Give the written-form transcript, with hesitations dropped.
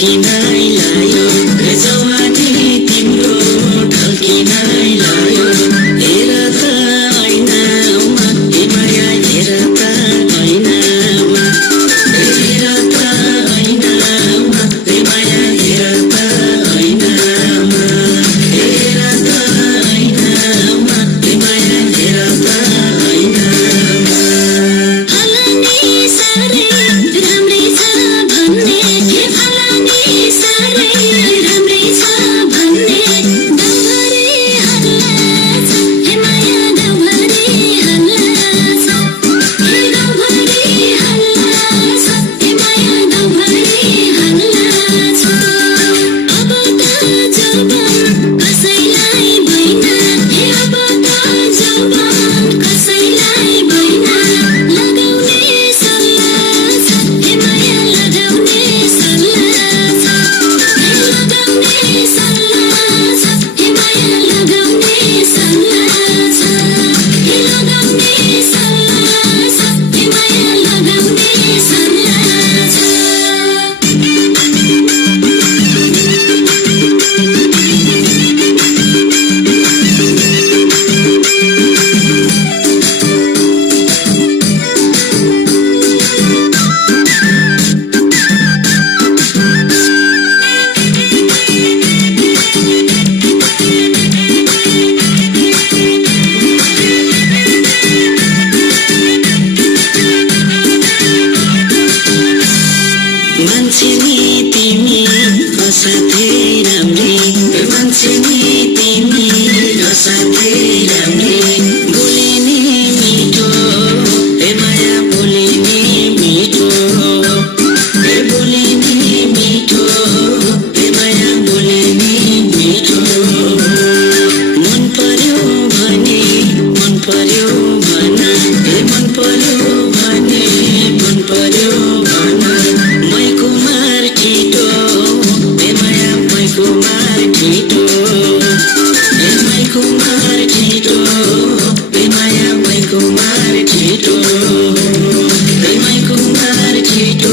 ढल्किनै लायो जवानी तिम्रो ढल्किनै लायो हेर त ऐनामा ए माया हेर त ऐनामा हेर त ऐनामा ए माया हेर त ऐनामा हेर त ऐनामा ए माया हेर त ऐनामा फलानी साह्रै राम्रै छ भन्ने के फलानी साह्रै राम्रै छ भन्ने गाउँभरि हल्ला छ हे माया गाउँभरि हल्ला छ हे गाउँभरि हल्ला छ हे माया गाउँभरि हल्ला छ अब त जौवन कसैलाई भएन हे अब त जौवन कसैलाई भएन लगाउने सल्लाह छ हे माया लगाउने सल्लाह छ हे लगाउने सल्लाह छ हे माया लगाउने सल्लाह छ हे लगाउने सल्लाह छ हे माया लगाउने सल्लाह छ मान्छे नि तिमी असाध्यै राम्री मान्छे नि तिमी असाध्यै राम्री बोली नि मिठो ए माया बोली नि मिठो ए बोली नि मिठो ए माया बोली नि मिठो मन पर्यो भने मन पर्यो भन ए मन पर्यो भने मन पर्यो भन मै कुमार छिटो ए माया मै कुमार छिटो ए मै कुमार छिटो ए माया मै कुमार छिटो ए मै कुमार छिटो